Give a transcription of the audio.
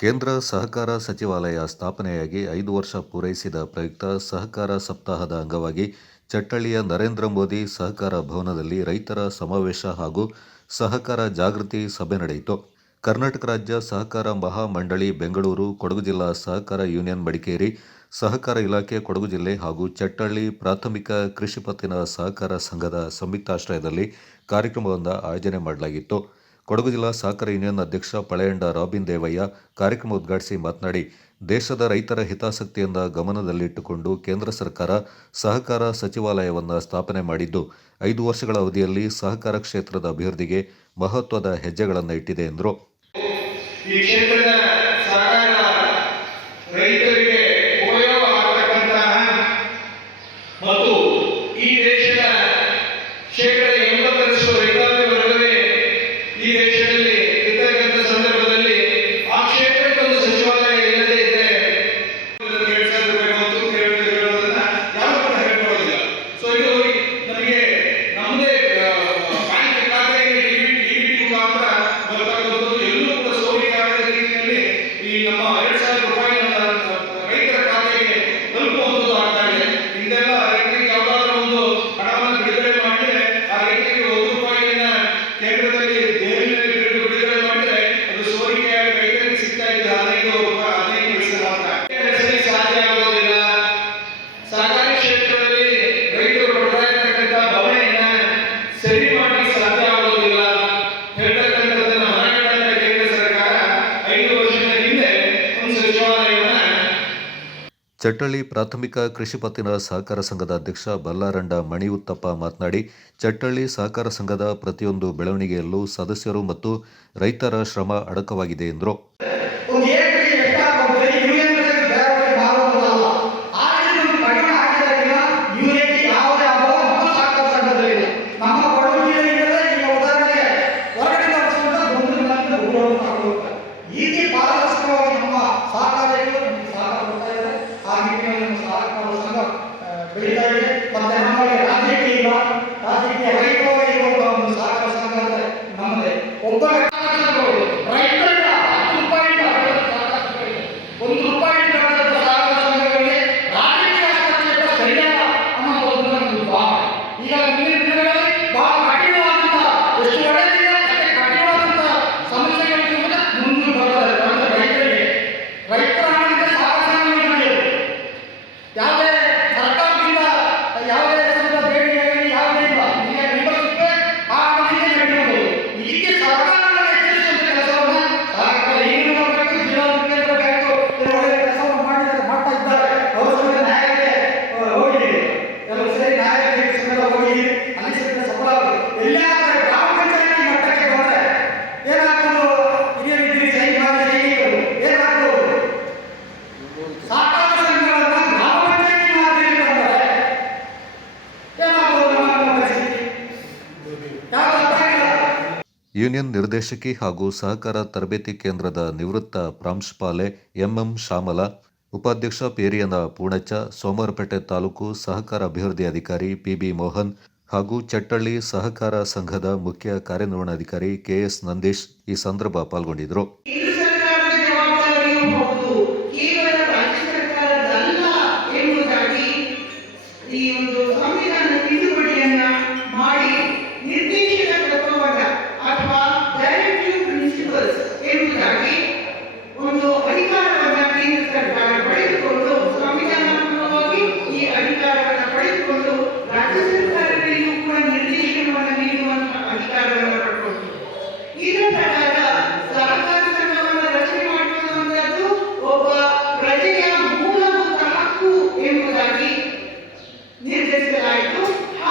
ಕೇಂದ್ರ ಸಹಕಾರ ಸಚಿವಾಲಯ ಸ್ಥಾಪನೆಯಾಗಿ 5 ವರ್ಷ ಪೂರೈಸಿದ ಪ್ರಯುಕ್ತ ಸಹಕಾರ ಸಪ್ತಾಹದ ಅಂಗವಾಗಿ ಚಟ್ಟಳ್ಳಿಯ ನರೇಂದ್ರ ಮೋದಿ ಸಹಕಾರ ಭವನದಲ್ಲಿ ರೈತರ ಸಮಾವೇಶ ಹಾಗೂ ಸಹಕಾರ ಜಾಗೃತಿ ಸಭೆ ನಡೆಯಿತು. ಕರ್ನಾಟಕ ರಾಜ್ಯ ಸಹಕಾರ ಮಹಾ ಮಂಡಳಿ ಬೆಂಗಳೂರು, ಕೊಡಗು ಜಿಲ್ಲಾ ಸಹಕಾರ ಯೂನಿಯನ್ ಮಡಿಕೇರಿ, ಸಹಕಾರ ಇಲಾಖೆ ಕೊಡಗು ಜಿಲ್ಲೆ ಹಾಗೂ ಚಟ್ಟಳ್ಳಿ ಪ್ರಾಥಮಿಕ ಕೃಷಿ ಪತ್ತಿನ ಸಹಕಾರ ಸಂಘದ ಸಂಯುಕ್ತಾಶ್ರಯದಲ್ಲಿ ಕಾರ್ಯಕ್ರಮವನ್ನು ಆಯೋಜನೆ ಮಾಡಲಾಗಿತ್ತು. ಕೊಡಗು ಜಿಲ್ಲಾ ಸಹಕಾರ ಯೂನಿಯನ್ ಅಧ್ಯಕ್ಷ ಪಳೆಯಂಡ ರಾಬಿನ್ ದೇವಯ್ಯ ಕಾರ್ಯಕ್ರಮ ಉದ್ಘಾಟಿಸಿ ಮಾತನಾಡಿ, ದೇಶದ ರೈತರ ಹಿತಾಸಕ್ತಿಯನ್ನು ಗಮನದಲ್ಲಿಟ್ಟುಕೊಂಡು ಕೇಂದ್ರ ಸರ್ಕಾರ ಸಹಕಾರ ಸಚಿವಾಲಯವನ್ನು ಸ್ಥಾಪನೆ ಮಾಡಿದ್ದು 5 ವರ್ಷಗಳ ಅವಧಿಯಲ್ಲಿ ಸಹಕಾರ ಕ್ಷೇತ್ರದ ಅಭಿವೃದ್ಧಿಗೆ ಮಹತ್ವದ ಹೆಜ್ಜೆಗಳನ್ನು ಇಟ್ಟಿದೆ ಎಂದರು. ಈ ಕ್ಷೇತ್ರದ ಸಹಕಾರ ರೈತರಿಗೆ ಉಪಯೋಗ ಆಗತಕ್ಕಂತಹ ಮತ್ತು ಈ ದೇಶದ ಶೇಕಡ 80% ರೈತಾಪಿ ವರ್ಗವೇ ಈ ದೇಶದಲ್ಲಿ ಇರ್ತಕ್ಕಂಥ ಸಂದರ್ಭದಲ್ಲಿ ಆ ಕ್ಷೇತ್ರಕ್ಕೆ ಒಂದು ಸಚಿವಾಲಯ ಇಲ್ಲದೆ ಇದ್ರೆ ಯಾವ ಹೇಳ್ಕೊಳ್ಳೋದಿಲ್ಲ. ಸೊ ಇದು ನಮಗೆ ನಮ್ಮದೇ ಬ್ಯಾಂಕ್ ಖಾತೆಗೆ ಡಿಬಿಟಿ ಮುಖಾಂತರ ಬರ್ತಕ್ಕಂಥದ್ದು ಎಲ್ಲೂ ಕೂಡ ಸೋರಿಕೆ ರೀತಿಯಲ್ಲಿ ಈ ನಮ್ಮ 2,000 ರೂಪಾಯಿ ರೈತರ ಖಾತೆಗೆ ತಲುಪುವಂಥದ್ದು ಆಗ್ತಾ ಇದೆ. ಹಿಂದೆಲ್ಲ ರೈತರಿಗೆ ಯಾವುದಾದ್ರೂ ಒಂದು ಹಣವನ್ನು ಬಿಡುಗಡೆ ಮಾಡಿದ್ರೆ ಆ ರೈತರಿಗೆ 1 ರೂಪಾಯಿಯನ್ನ ಕೇಂದ್ರದಲ್ಲಿ ದೆಹಲಿಯಲ್ಲಿ ಬಿಡುಗಡೆ ಮಾಡಿದ್ರೆ ಅದು ಸೋರಿಕೆಯಾಗಿ ರೈತರಿಗೆ ಸಿಗ್ತಾ ಇದೆ 15 ಪೈಸೆ ಮಾತ್ರ. ಸಾಧ್ಯ ಆಗೋದಿಲ್ಲ. ಸಹಕಾರಿ ಕ್ಷೇತ್ರದಲ್ಲಿ ರೈತರು ಕೊಡ್ತಾ ಇರ್ತಕ್ಕಂಥ ಭಾವನೆಯನ್ನ ಸರಿ ಮಾಡಲಿಕ್ಕೆ ಸಾಧ್ಯ ಆಗೋದಿಲ್ಲ ಹೇಳ್ತಕ್ಕಂಥದ್ದನ್ನ ಮನಗಂಡ ಕೇಂದ್ರ ಸರ್ಕಾರ 5 ವರ್ಷದ ಹಿಂದೆ ಒಂದು ಸಚಿವಾಲಯವನ್ನ ಚಟ್ಟಳ್ಳಿ ಪ್ರಾಥಮಿಕ ಕೃಷಿ ಪತ್ತಿನ ಸಹಕಾರ ಸಂಘದ ಅಧ್ಯಕ್ಷ ಬಲ್ಲಾರಂಡ ಮಣಿಯುತ್ತಪ್ಪ ಮಾತನಾಡಿ, ಚಟ್ಟಳ್ಳಿ ಸಹಕಾರ ಸಂಘದ ಪ್ರತಿಯೊಂದು ಬೆಳವಣಿಗೆಯಲ್ಲೂ ಸದಸ್ಯರು ಮತ್ತು ರೈತರ ಶ್ರಮ ಅಡಕವಾಗಿದೆ ಎಂದರು. ಯೂನಿಯನ್ ನಿರ್ದೇಶಕಿ ಹಾಗೂ ಸಹಕಾರ ತರಬೇತಿ ಕೇಂದ್ರದ ನಿವೃತ್ತ ಪ್ರಾಂಶುಪಾಲೆ ಎಂಎಂ ಶ್ಯಾಮಲ, ಉಪಾಧ್ಯಕ್ಷ ಪೇರಿಯನ ಪೂರ್ಣಚ್ಚ, ಸೋಮವಾರಪೇಟೆ ತಾಲೂಕು ಸಹಕಾರ ಅಭಿವೃದ್ಧಿ ಅಧಿಕಾರಿ ಪಿಬಿ ಮೋಹನ್ ಹಾಗೂ ಚಟ್ಟಳ್ಳಿ ಸಹಕಾರ ಸಂಘದ ಮುಖ್ಯ ಕಾರ್ಯನಿರ್ವಹಣಾಧಿಕಾರಿ ಕೆಎಸ್ ನಂದೀಶ್ ಈ ಸಂದರ್ಭ ಪಾಲ್ಗೊಂಡಿದ್ದರು.